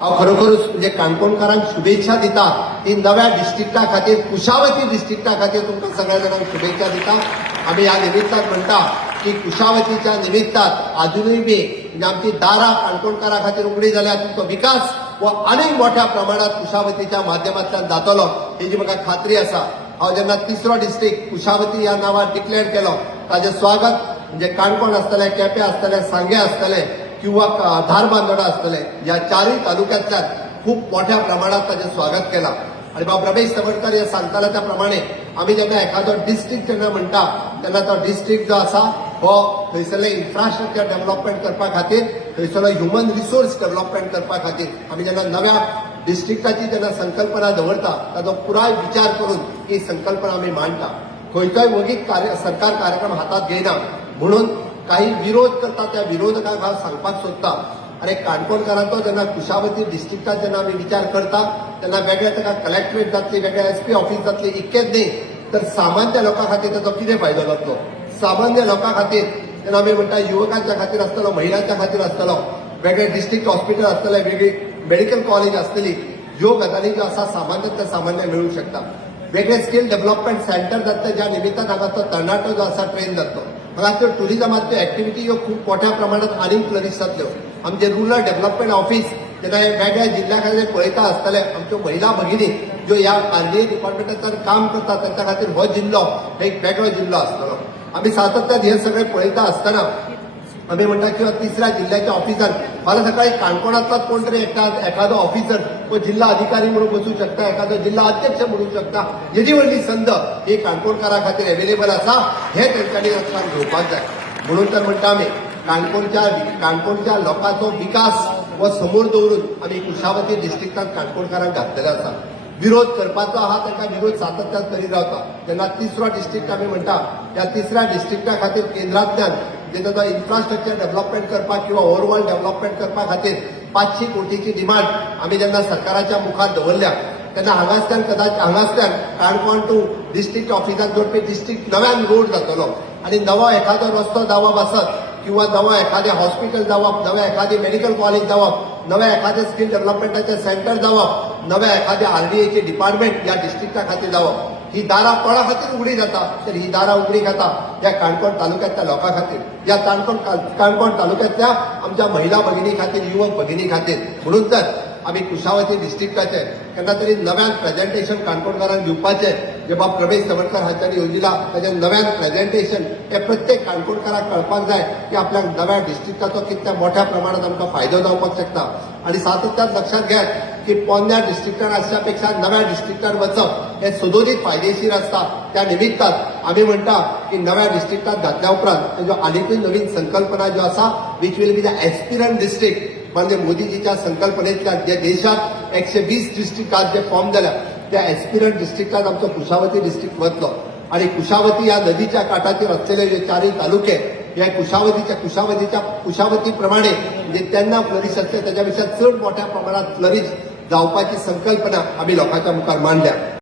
हांव खरोखरूच म्हणजे काणकोणकारांक शुभेच्छा दिता की नव्या डिस्ट्रिक्टा खातीर कुशावती डिस्ट्रिक्टा खातीर तुमकां सगळ्या जाणांक शुभेच्छा दिता। आमी ह्या निमित्तान म्हणटा की कुशावतीच्या निमित्तान अजुनूय बी म्हणजे आमची दारां काणकोणकारां खातीर उगडी जाल्यार तुमचो विकास हो आनीक मोठ्या प्रमाणात कुशावतीच्या माध्यमांतल्यान जातलो हेची म्हाका खात्री आसा। हांव जेन्ना तिसरो डिस्ट्रिक्ट कुशावती ह्या नांवान डिक्लेअर केलो ताजें स्वागत म्हणजे काणकोण आसतलें, केपें आसतलें, सांगे आसतलें किंवा धारबांदोडा आसतले ह्या चारय तालुक्यांतल्यान खूप मोठ्या प्रमाणात ताचें स्वागत केलां। आणि बाब रमेश तवडकर हे सांगताले त्या प्रमाणे आमी जेन्ना एखादो डिस्ट्रिक्ट जेन्ना म्हणटा तेन्ना तो डिस्ट्रिक्ट जो आसा हो थंयसरलें इन्फ्रास्ट्रक्चर डेव्हलपमेंट करपा खातीर, थंयसरलो ह्युमन रिसोर्स डेव्हलपमेंट करपा खातीर आमी जेन्ना नव्या डिस्ट्रिक्टाची जेन्ना संकल्पना दवरता ताचो पुराय विचार करून ही संकल्पना आमी मांडटा। खंयचोय वगीक सरकार कार्यक्रम हातात घेयना म्हणून काही विरोध करता त्या विरोधकांक हांव सांगपाक सोदता अरे काणकोणकारांचो जेन्ना कुशावती डिस्ट्रिक्टात जेन्ना आमी विचार करता तेन्ना वेगळे ताका कलेक्टरेट जातली, वेगळे एसपी ऑफिस जातली, इतकेंच न्ही तर सामान्य लोकां खातीर ताचो कितें फायदो जातलो। सामान्य लोकां खातीर जेन्ना आमी म्हणटा युवकांच्या खातीर आसतलो, महिलांच्या खातीर आसतलो, वेगळे डिस्ट्रिक्ट हॉस्पिटल आसतले, वेगळी मेडिकल कॉलेज आसतली, ह्यो गजाली ज्यो आसा सामान्य सामान्य मेळूंक शकता। वेगळे स्कील डेव्हलपमेंट सेंटर जातले ज्या निमित्तान हांगा तो तरणाटो जो आसा ट्रेन जातलो। हांगाच्यो टुरिजमाच्यो एक्टिव्हिटी ह्यो खूप मोठ्या प्रमाणात आनीक फ्लरिश जातल्यो। आमचे रुरल डेव्हलपमेंट ऑफिस जेन्ना हे वेगळ्या जिल्ल्या खातीर पळयता आसतले आमच्यो महिला भगिनी ज्यो ह्या आरडीए डिपार्टमेंटांत काम करतात तांच्या खातीर हो जिल्लो एक वेगळो जिल्लो आसतलो। आमी सातत्यान हे सगळे पळयता आसतना आमी म्हणटा किंवा तिसऱ्या जिल्ह्याच्या ऑफिसार फाल्यां सकाळी काणकोणांतलाच कोण तरी एखादो ऑफिसर तो जिल्हा अधिकारी म्हणून बसूं शकता, एखादो जिल्हा अध्यक्ष म्हणूं शकता। येदी व्हडली संद ही काणकोणकारां खातीर अवेलेबल आसा हे तेंच्यांनी लक्षात घेवपाक जाय। म्हणून तर म्हणटा आमी काणकोणच्या लोकांचो विकास हो समोर दवरून आमी कुशावती डिस्ट्रिक्टांत काणकोणकारांक घातलेलो आसा। विरोध करपाचो आहा तांकां विरोध सातत्यान करीत रावता। जेन्ना तिसरो डिस्ट्रिक्ट आमी म्हणटा त्या तिसऱ्या डिस्ट्रिक्टा खातीर केंद्रांतल्यान जे ताचो इन्फ्रास्ट्रक्चर डेव्हलपमेंट करपाक किंवा ओव्हरऑल डेव्हलपमेंट करपा खातीर 500 कोटीची डिमांड आमी जेन्ना सरकाराच्या मुखार दवरल्या तेन्ना हांगासल्यान काणकोण टू डिस्ट्रिक्ट ऑफिसाक जोडपी डिस्ट्रिक्ट नव्यान रोड जातलो आणि नवो एखादो रस्तो जावप आसत किंवा नवो एखादें हॉस्पिटल जावप, नवें एखादें मेडिकल कॉलेज जावप, नवें एखादें स्कील डेव्हलपमेंटाचें सेंटर जावप, नवें एखादें आरडीएचें डिपार्टमेंट ह्या डिस्ट्रिक्टा खातीर जावप ही दारां कोणा खातीर उगडी जाता तर ही दारां उगडी जाता ह्या काणकोण तालुक्यांतल्या लोकां खातीर, ह्या काणकोण तालुक्यांतल्या आमच्या महिला भगिनी खातीर, युवक भगिनी खातीर। म्हणून तर आमी कुशावती डिस्ट्रिक्टाचें केन्ना तरी नव्यान प्रेझेंटेशन काणकोणकारांक दिवपाचें जे बाब रमेश तवडकर हांच्यांनी योजिला ताचें नव्यान प्रेझेंटेशन हे प्रत्येक काणकोणकाराक कळपाक जाय की आपल्या नव्या डिस्ट्रिक्टाचो कितल्या मोठ्या प्रमाणात आमकां फायदो जावपाक शकता। आणि सातत्यान लक्षात घेयात की पोरण्या डिस्ट्रिक्टान आसच्या पेक्षा नव्या डिस्ट्रिक्टान वचप हे सदोदीत फायदेशीर आसता। त्या निमित्तान आमी म्हणटा की नव्या डिस्ट्रिक्टात घातल्या उपरांत ताज्यो आनीकूय नवीन संकल्पना ज्यो आसा which will be the aspirant district म्हणजे मोदीजीच्या संकल्पनेंतल्यान जे देशात 120 डिस्ट्रिक्टात जे फॉर्म जाल्या त्या एस्पिरंट डिस्ट्रिक्टात आमचो कुशावती डिस्ट्रिक्ट वतलो। आणि कुशावती ह्या नदीच्या काठाचेर असलेले जे चारय तालुके हे कुशावती प्रमाणे म्हणजे तेन्ना फ्लरिश आसले त्याच्या पेक्षा चड मोठ्या प्रमाणात फ्लरिश जावपाची संकल्पना आमी लोकांच्या मुखार मांडल्या।